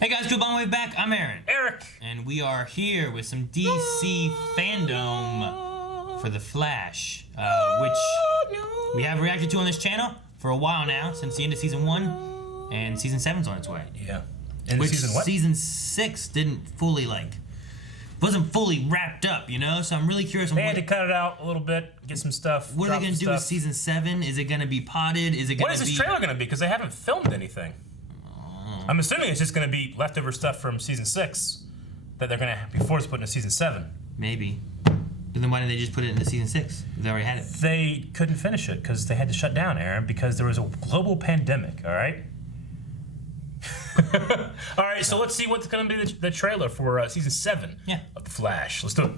Hey guys, good long way back. I'm Aaron. Eric. And we are here with some DC FanDome for The Flash, which we have reacted to on this channel for a while now, since the end of Season 1, and Season 7's on its way. Yeah. And Season 6 didn't fully, wasn't fully wrapped up, you know? So I'm really curious on They had to cut it out a little bit, get some stuff. What are they going to do with Season 7? Is it going to be potted? Is it going to be... What is this trailer going to be? Because they haven't filmed anything. I'm assuming it's just going to be leftover stuff from Season 6 that they're going to be forced to put into Season 7. Maybe. But then why didn't they just put it into Season 6? They already had it. They couldn't finish it because they had to shut down, Aaron, because there was a global pandemic, all right? All right, so let's see what's going to be the trailer for Season 7 of The Flash. Let's do it.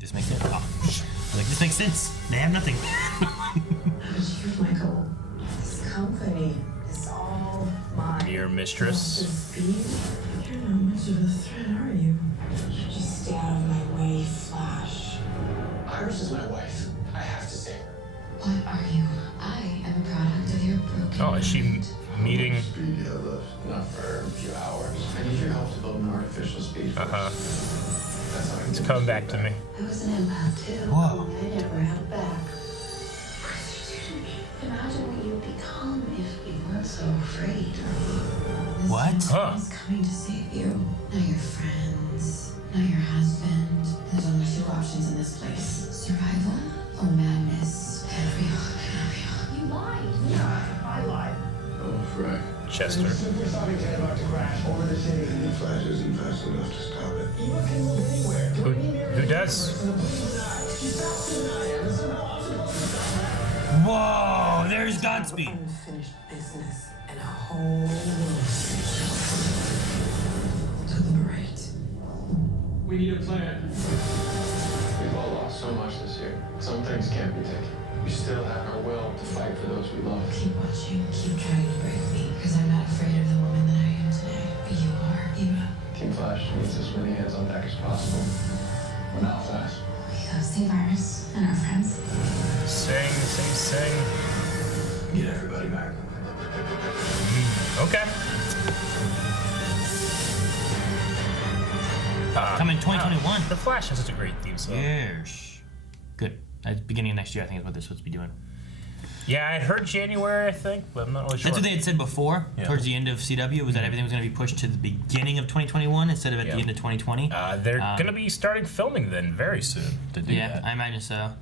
This makes sense. Oh, this makes sense. They have nothing. Michael, this company is all mine. Your mistress. You're not much of a threat, are you? Just stay out of my way, Flash. Iris is my wife. I have to save her. What are you? I am a product of your broken Oh, is she meeting? Speed lift. Not for a few hours. I need your help to build an artificial speed. That's how It's coming back to me. I was an empath too. Whoa. I never held back. Imagine what you'd become if you weren't so afraid. What? This is coming to save you. Not your friends, not your husband. There's only two options in this place. Survival or madness. You lied. Yeah, I lied. Oh, frick. Chester. Supersonic jet about to crash over the city. The Flash isn't fast enough to stop it. Eva can move anywhere. Who does? Whoa, there's Godspeed. Unfinished business and a whole world to liberate. We need a plan. We've all lost so much this year. Some things can't be taken. We still have our will to fight for those we love. Keep watching. Keep trying to break me. Because I'm not afraid of the woman that I am today. But you are, Eva. Team Flash needs as many hands on deck as possible. We're not fast. We go save Iris and our friends. Sing. Get everybody back. Okay. Coming 2021. The Flash has such a great theme song. Yes. Good. At the beginning of next year, I think is what they're supposed to be doing. Yeah, I had heard January, I think, but I'm not really sure. That's what they had said before, towards the end of CW, was that everything was going to be pushed to the beginning of 2021 instead of at the end of 2020. They're going to be starting filming then very soon to do that. I imagine so.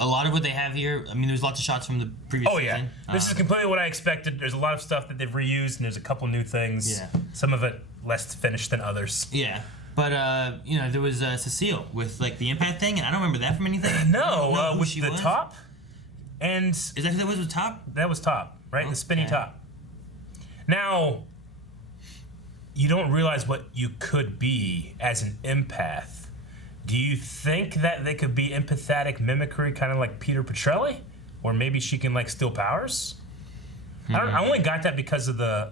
A lot of what they have here, I mean, there's lots of shots from the previous season. This is completely what I expected. There's a lot of stuff that they've reused, and there's a couple new things. Yeah. Some of it less finished than others. Yeah. But, you know, there was Cecile with, the empath thing, and I don't remember that from anything. No, with the top. And is that who that was with top? That was top, right? The spinny top. Now, you don't realize what you could be as an empath. Do you think that they could be empathetic mimicry, kind of like Peter Petrelli? Or maybe she can, steal powers? I only got that because of the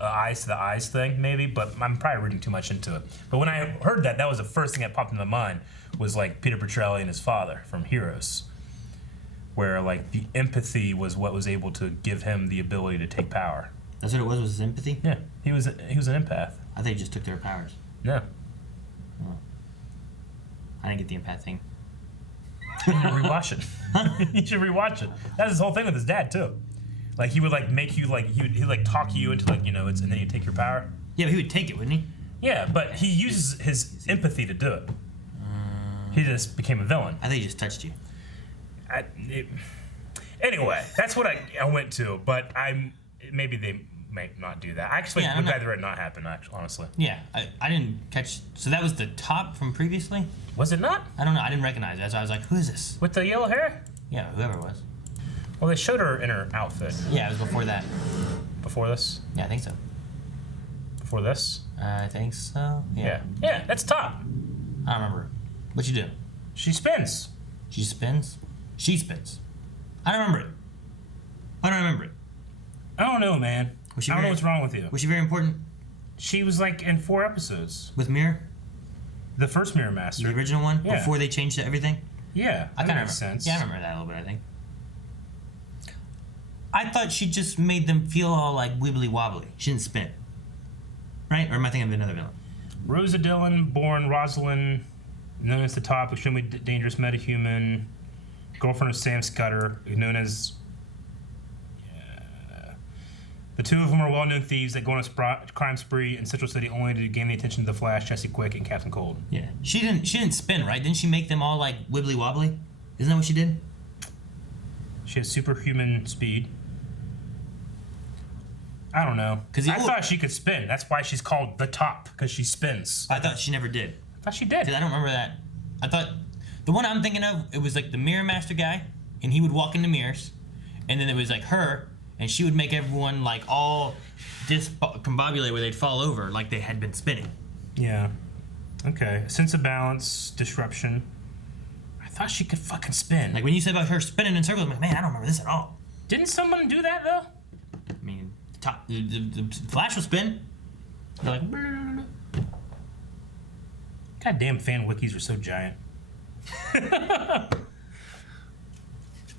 eyes to the eyes thing, maybe, but I'm probably reading too much into it. But when I heard that, that was the first thing that popped into my mind, was Peter Petrelli and his father from Heroes, where the empathy was what was able to give him the ability to take power. That's what it was his empathy? Yeah, he was an empath. I think he just took their powers. No. Oh. I didn't get the empath thing. You should rewatch it. You should rewatch it. That's his whole thing with his dad too. He would make you he'd talk you into and then you take your power. Yeah, but he would take it, wouldn't he? Yeah, but he uses his empathy to do it. He just became a villain. I think he just touched you. Anyway, that's what I went to, but maybe they might not do that. Actually, would rather it not happen. Actually, honestly. Yeah, I didn't catch. So that was the top from previously. Was it not? I don't know. I didn't recognize it. So I was like, "Who is this?" With the yellow hair? Yeah, whoever it was. Well, they showed her in her outfit. Yeah, it was before that. Before this? Yeah, I think so. Before this? I think so. Yeah. Yeah, that's top. I don't remember. What you do? She spins. She spins. She spins. I don't remember it. I don't remember it. I don't know, man. I don't know what's wrong with you. Was she very important? She was in 4 episodes. With Mirror? The first Mirror Master. The original one? Yeah. Before they changed everything? Yeah, I kind of makes sense. Yeah, I remember that a little bit, I think. I thought she just made them feel all like wibbly wobbly. She didn't spin. Right? Or am I thinking of another villain? Rosa Dillon, born Rosalind, known as the Top, extremely dangerous metahuman, girlfriend of Sam Scudder, known as... The two of them are well-known thieves that go on a crime spree in Central City only to gain the attention of the Flash, Jesse Quick, and Captain Cold. Yeah. She didn't spin, right? Didn't she make them all like wibbly wobbly? Isn't that what she did? She has superhuman speed. I don't know. I thought she could spin. That's why she's called the Top, because she spins. I thought she never did. I thought she did. Because I don't remember that. I thought the one I'm thinking of, it was like the Mirror Master guy, and he would walk into mirrors, and then it was like her, and she would make everyone like all discombobulate where they'd fall over like they had been spinning. Yeah. Okay. Sense of balance, disruption. I thought she could fucking spin. Like when you said about her spinning in circles, I'm like, man, I don't remember this at all. Didn't someone do that though? I mean, the Flash will spin. They're like, goddamn fan wikis are so giant.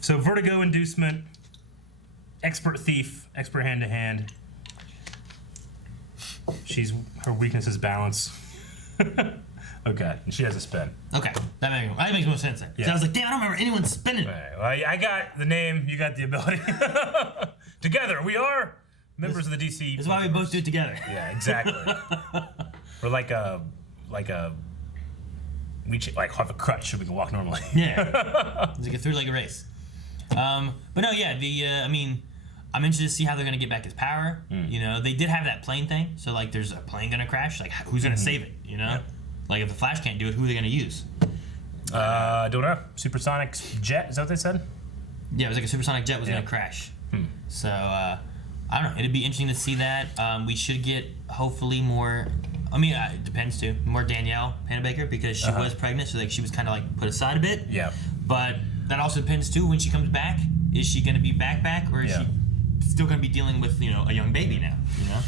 So vertigo inducement, expert thief, expert hand to hand. Her weakness is balance. Okay, and she has a spin. Okay, that makes more sense then. Yeah. So I was like, damn, I don't remember anyone spinning. All right, well, I got the name, you got the ability. Together, we are members of the DC. That's why we both do it together. Yeah, exactly. We're like we have a crutch so we can walk normally. Yeah, it's like a three-legged race. But no, yeah, I mean, I'm interested to see how they're gonna get back his power. You know, they did have that plane thing, so like, there's a plane gonna crash. Like, who's gonna save it? You know, like if the Flash can't do it, who are they gonna use? Don't know. Supersonic jet, is that what they said? Yeah, it was like a supersonic jet was gonna crash. So I don't know. It'd be interesting to see that. We should get hopefully more. I mean, it depends too. More Danielle Panabaker because she was pregnant, so like she was kind of like put aside a bit. Yeah. But that also depends too when she comes back. Is she going to be back, or is she still going to be dealing with a young baby now? You know.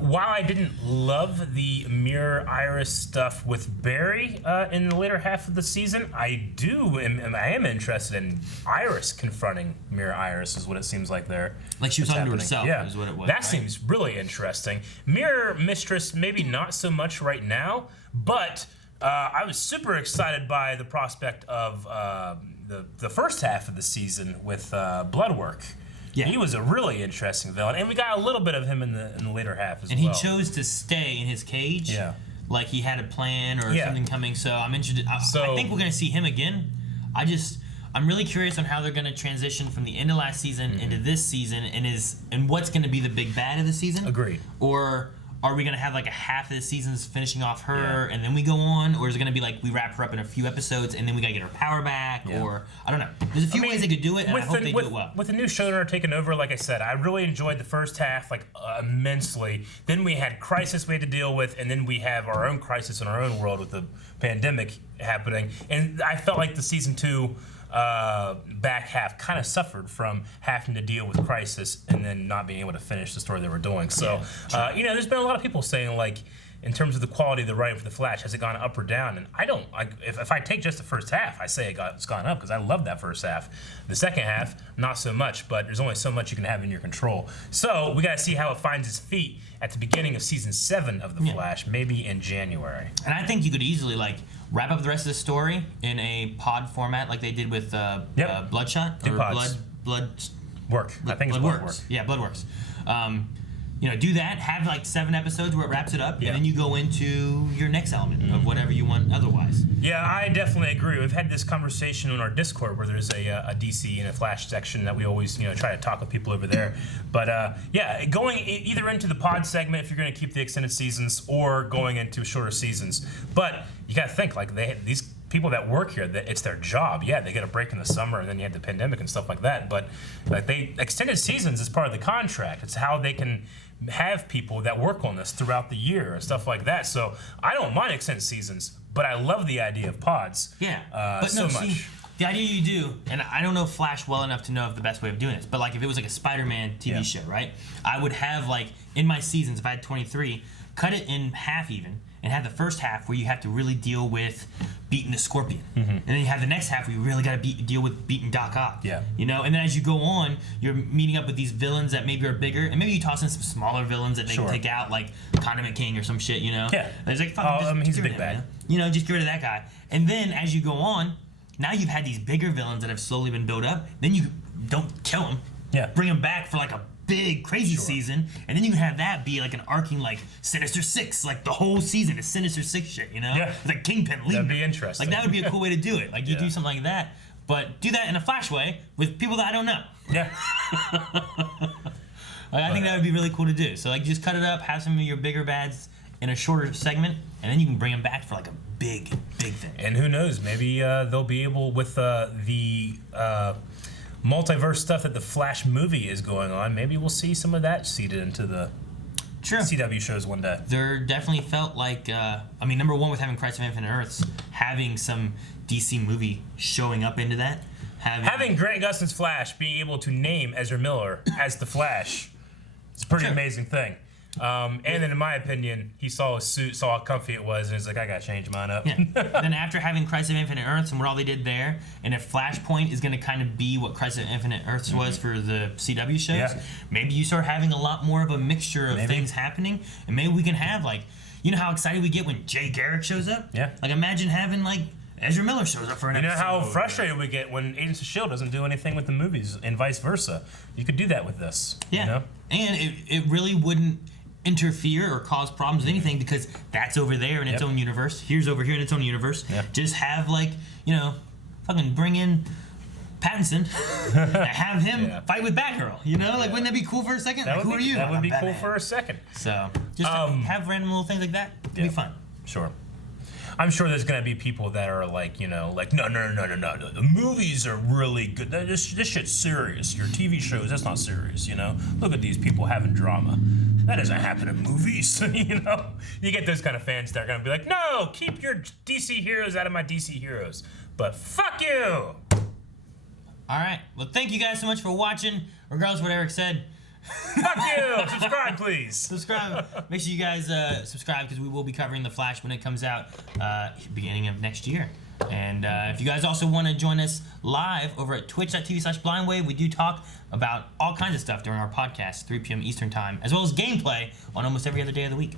While I didn't love the Mirror Iris stuff with Barry in the later half of the season, I am interested in Iris confronting Mirror Iris, is what it seems like there. Like she was talking to herself, is what it was. That seems really interesting. Mirror Mistress, maybe not so much right now, but I was super excited by the prospect of the first half of the season with Bloodwork. Yeah. He was a really interesting villain, and we got a little bit of him in the later half as well. And he chose to stay in his cage. Yeah. Like he had a plan or something coming. So I'm interested. I think we're going to see him again. I'm really curious on how they're going to transition from the end of last season into this season, and what's going to be the big bad of the season. Agreed. Or are we going to have like a half of the seasons finishing off her and then we go on? Or is it going to be like we wrap her up in a few episodes and then we got to get her power back? Yeah. Or, I don't know. There's a few ways they could do it, and I hope they do it well. With the new showrunner taking over, like I said, I really enjoyed the first half immensely. Then we had Crisis we had to deal with, and then we have our own crisis in our own world with the pandemic happening. And I felt like the season 2 back half kind of suffered from having to deal with Crisis and then not being able to finish the story they were doing. So, there's been a lot of people saying, like, in terms of the quality of the writing for The Flash, has it gone up or down? And I don't, if I take just the first half, I say it's gone up because I love that first half. The second half, not so much, but there's only so much you can have in your control. So we got to see how it finds its feet at the beginning of season 7 of The Flash, maybe in January. And I think you could easily, wrap up the rest of the story in a pod format like they did with Bloodshot. Blood Work. I think it's Bloodwork. Yeah, Bloodworks. Do that, have 7 episodes where it wraps it up, and then you go into your next element of whatever you want otherwise. Yeah, I definitely agree. We've had this conversation on our Discord where there's a DC and a Flash section that we always try to talk with people over there. But going either into the pod segment if you're going to keep the extended seasons, or going into shorter seasons. But you got to think, these people that work here, that it's their job. Yeah, they get a break in the summer, and then you had the pandemic and stuff like that. But they extended seasons is part of the contract. It's how they can have people that work on this throughout the year and stuff like that. So I don't mind extended seasons, but I love the idea of pods. Yeah, but so much. See, the idea you do, and I don't know Flash well enough to know the best way of doing this, but if it was a Spider-Man TV show, right? I would have in my seasons, if I had 23, cut it in half even, and have the first half where you have to really deal with beating the Scorpion, and then you have the next half where you really got to deal with beating Doc Ock. Yeah. You know, and then as you go on, you're meeting up with these villains that maybe are bigger, and maybe you toss in some smaller villains that they can take out, like Condiment King or some shit. You know. Yeah. There's like fucking. He's a get big rid of him, bad. You know, just get rid of that guy. And then as you go on, now you've had these bigger villains that have slowly been built up. Then you don't kill them. Yeah. Bring them back for like a big crazy season, and then you can have that be like an arcing like Sinister Six, like the whole season is Sinister Six shit, you know? Yeah. It's like Kingpin. That'd be interesting. Like that would be a cool way to do it. Like you do something like that, but do that in a Flash way with people that I don't know. Yeah. Like, I think that would be really cool to do. So like just cut it up, have some of your bigger bads in a shorter segment, and then you can bring them back for like a big thing. And who knows? Maybe they'll be able with the multiverse stuff that the Flash movie is going on. Maybe we'll see some of that seeded into the CW shows one day. There definitely felt like, I mean, number one with having Crisis of Infinite Earths, having some DC movie showing up into that. Having Grant Gustin's Flash being able to name Ezra Miller as the Flash, it's a pretty amazing thing. And then, in my opinion, he saw his suit, saw how comfy it was, and he's like, I gotta change mine up. Yeah. Then after having Crisis of Infinite Earths and what all they did there, and if Flashpoint is gonna kind of be what Crisis of Infinite Earths was for the CW shows, maybe you start having a lot more of a mixture of things happening, and maybe we can have like, you know how excited we get when Jay Garrick shows up? Yeah. Like imagine having like Ezra Miller shows up for an episode. You know how frustrated we get when Agents of S.H.I.E.L.D. doesn't do anything with the movies, and vice versa. You could do that with this. Yeah. You know? And it really wouldn't interfere or cause problems with anything because that's over there in its own universe. Here's over here in its own universe. Just have like, you know, fucking bring in Pattinson, have him fight with Batgirl. You know, like wouldn't that be cool for a second? Like, who are you? That would be Batman. cool for a second. So just have random little things like that. It'd be fun. Sure. I'm sure there's gonna be people that are like, you know, like no. The movies are really good. This shit's serious. Your TV shows, that's not serious. You know, look at these people having drama. That doesn't happen in movies. You know, you get those kind of fans that are gonna be like, no, keep your DC heroes out of my DC heroes. But fuck you. All right. Well, thank you guys so much for watching. Regardless of what Eric said. Fuck you! Subscribe, please. Subscribe. Make sure you guys subscribe because we will be covering The Flash when it comes out beginning of next year. And if you guys also want to join us live over at twitch.tv/blindwave, we do talk about all kinds of stuff during our podcast, 3 p.m. Eastern Time, as well as gameplay on almost every other day of the week.